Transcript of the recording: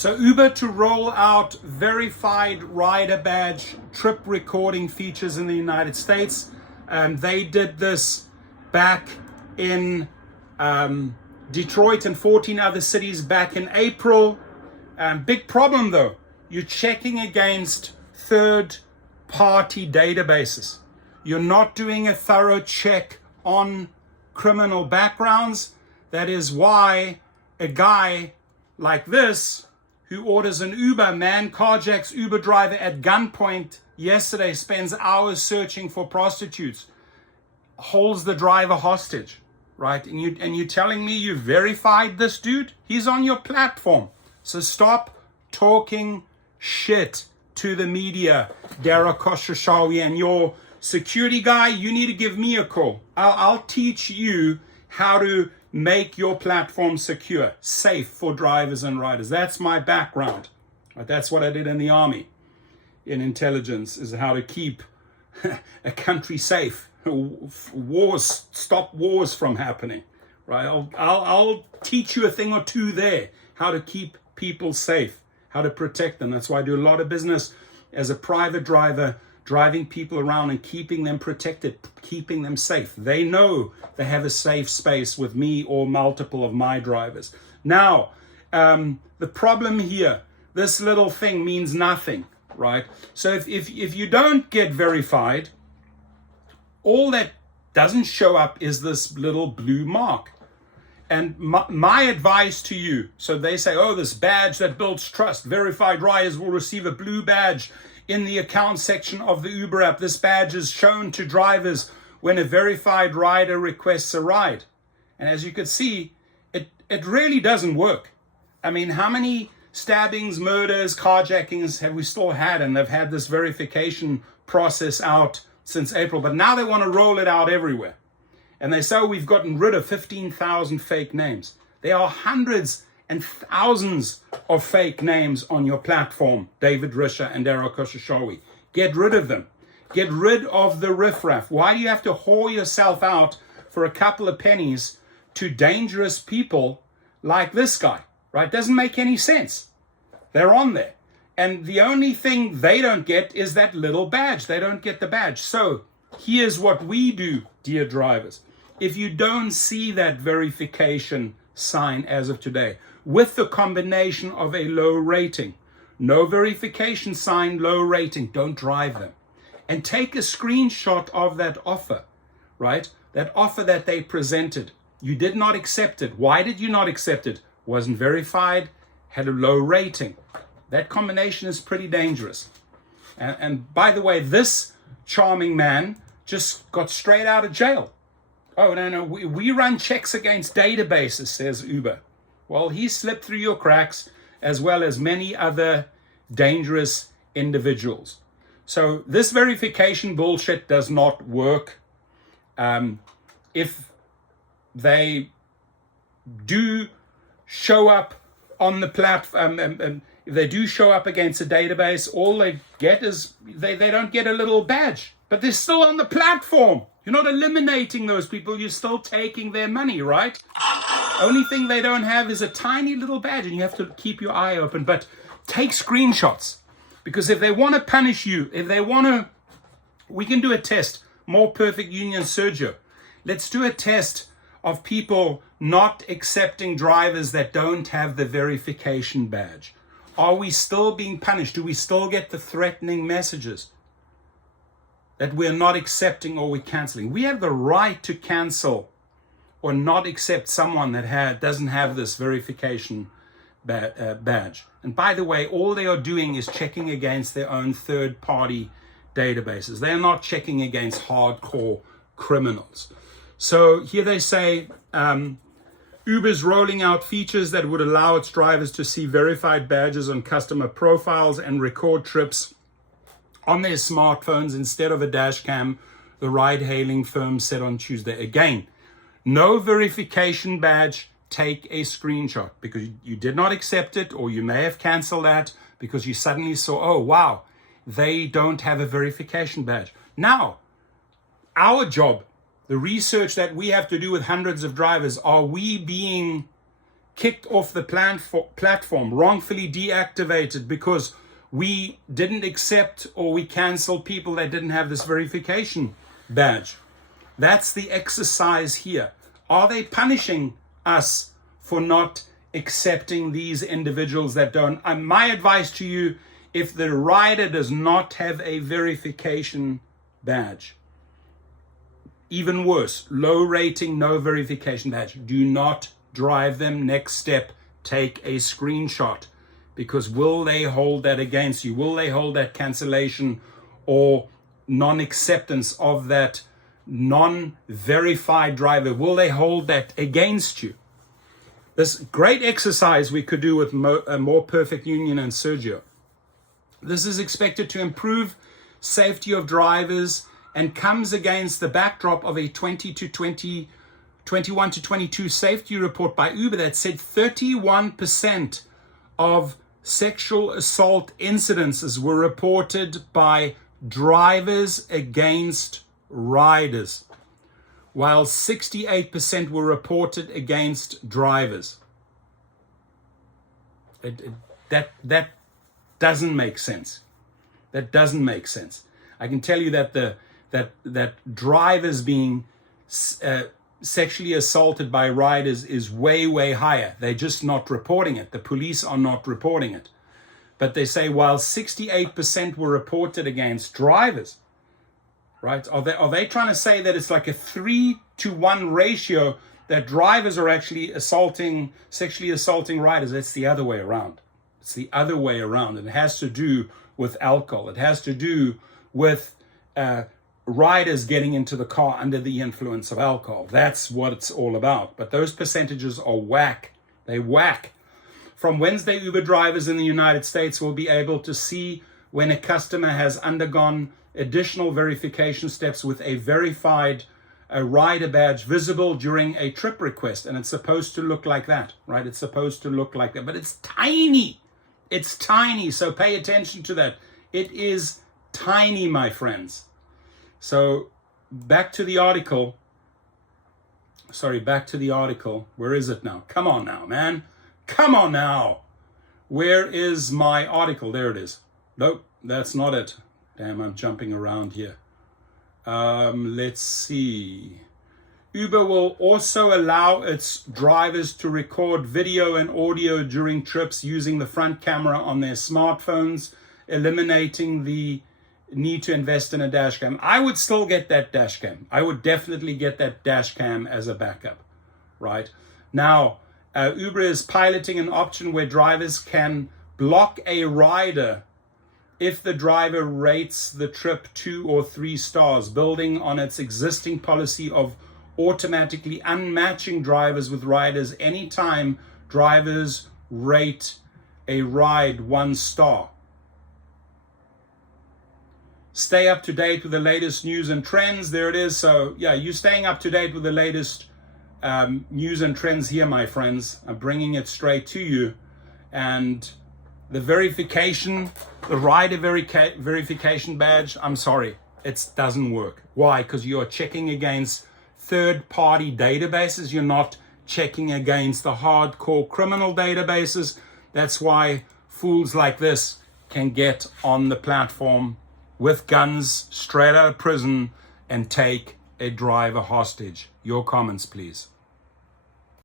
So Uber to roll out verified rider badge trip recording features in the United States. They did this back in Detroit and 14 other cities back in April. Big problem though, you're checking against third-party databases. You're not doing a thorough check on criminal backgrounds. That is why a guy like this who orders an Uber, man carjacks Uber driver at gunpoint yesterday, spends hours searching for prostitutes, holds the driver hostage, right? And you're telling me you verified this dude? He's on your platform. So stop talking shit to the media, Dara Khosrowshahi, and your security guy. You need to give me a call. I'll teach you how to make your platform secure, safe for drivers and riders. That's my background. That's what I did in the army, in intelligence, is how to keep a country safe. Wars, stop wars from happening, right? I'll teach you a thing or two there, how to keep people safe, how to protect them. That's why I do a lot of business as a private driver, driving people around and keeping them protected, keeping them safe. They know they have a safe space with me or multiple of my drivers. Now, the problem here, this little thing means nothing, right? So if you don't get verified, all that doesn't show up is this little blue mark. And my advice to you, so they say, oh, this badge that builds trust, verified riders will receive a blue badge in the account section of the Uber app. This badge is shown to drivers when a verified rider requests a ride. And as you could see, it really doesn't work. I mean, how many stabbings, murders, carjackings have we still had? And they've had this verification process out since April, but now they want to roll it out everywhere. And they say, oh, we've gotten rid of 15,000 fake names. There are hundreds and thousands of fake names on your platform, David Risher and Dara Khosrowshahi. Get rid of them. Get rid of the riffraff. Why do you have to whore yourself out for a couple of pennies to dangerous people like this guy, right? Doesn't make any sense. They're on there. And the only thing they don't get is that little badge. They don't get the badge. So here's what we do, dear drivers. If you don't see that verification sign as of today, with the combination of a low rating, no verification sign, low rating, don't drive them. And take a screenshot of that offer, right? That offer that they presented. You did not accept it. Why did you not accept it? Wasn't verified, had a low rating. That combination is pretty dangerous. And by the way, this charming man just got straight out of jail. Oh, no, we run checks against databases, says Uber. Well, he slipped through your cracks, as well as many other dangerous individuals. So this verification bullshit does not work. If they do show up on the platform, if they do show up against a database, all they get is they don't get a little badge, but they're still on the platform. You're not eliminating those people. You're still taking their money, right? Only thing they don't have is a tiny little badge, and you have to keep your eye open. But take screenshots, because if they want to punish you, if they want to, we can do a test. More perfect union, Sergio. Let's do a test of people not accepting drivers that don't have the verification badge. Are we still being punished? Do we still get the threatening messages that we're not accepting or we're canceling? We have the right to cancel or not accept someone that doesn't have this verification badge. And by the way, all they are doing is checking against their own third-party databases. They are not checking against hardcore criminals. So here they say, Uber's rolling out features that would allow its drivers to see verified badges on customer profiles and record trips on their smartphones instead of a dash cam, the ride-hailing firm said on Tuesday. Again, no verification badge, take a screenshot, because you did not accept it, or you may have canceled that because you suddenly saw, oh, wow, they don't have a verification badge. Now, our job, the research that we have to do with hundreds of drivers, are we being kicked off the platform, wrongfully deactivated because we didn't accept or we canceled people that didn't have this verification badge. That's the exercise here. Are they punishing us for not accepting these individuals that don't? My advice to you, if the rider does not have a verification badge, even worse, low rating, no verification badge, do not drive them. Next step, take a screenshot, because will they hold that against you? Will they hold that cancellation or non-acceptance of that non-verified driver? Will they hold that against you? This great exercise we could do with More Perfect Union and Sergio. This is expected to improve safety of drivers and comes against the backdrop of a 21 to 22 safety report by Uber that said 31% of sexual assault incidences were reported by drivers against riders, while 68% were reported against drivers. That doesn't make sense. That doesn't make sense. I can tell you that that drivers being sexually assaulted by riders is way higher. They're just not reporting it. The police are not reporting it. But they say while 68% were reported against drivers, right? Are they trying to say that it's like a 3-to-1 ratio that drivers are actually sexually assaulting riders? It's the other way around. It's the other way around. And it has to do with alcohol. It has to do with riders getting into the car under the influence of alcohol. That's what it's all about. But those percentages are whack. They whack. From Wednesday, Uber drivers in the United States will be able to see when a customer has undergone additional verification steps with a verified rider badge visible during a trip request. And it's supposed to look like that, right? It's supposed to look like that. But it's tiny. It's tiny. So pay attention to that. It is tiny, my friends. So back to the article. Back to the article. Where is it now? Come on now, man. Come on now. Where is my article? There it is. Nope, that's not it. Damn, I'm jumping around here. Let's see. Uber will also allow its drivers to record video and audio during trips using the front camera on their smartphones, eliminating the need to invest in a dash cam. I would still get that dash cam. I would definitely get that dash cam as a backup, right? Now, Uber is piloting an option where drivers can block a rider if the driver rates the trip 2 or 3 stars, building on its existing policy of automatically unmatching drivers with riders anytime drivers rate a ride 1 star. Stay up to date with the latest news and trends. There it is. So yeah, you're staying up to date with the latest news and trends here, my friends. I'm bringing it straight to you. And the verification, the rider verification badge, I'm sorry, it doesn't work. Why? Because you're checking against third-party databases. You're not checking against the hardcore criminal databases. That's why fools like this can get on the platform with guns straight out of prison and take a driver hostage. Your comments, please.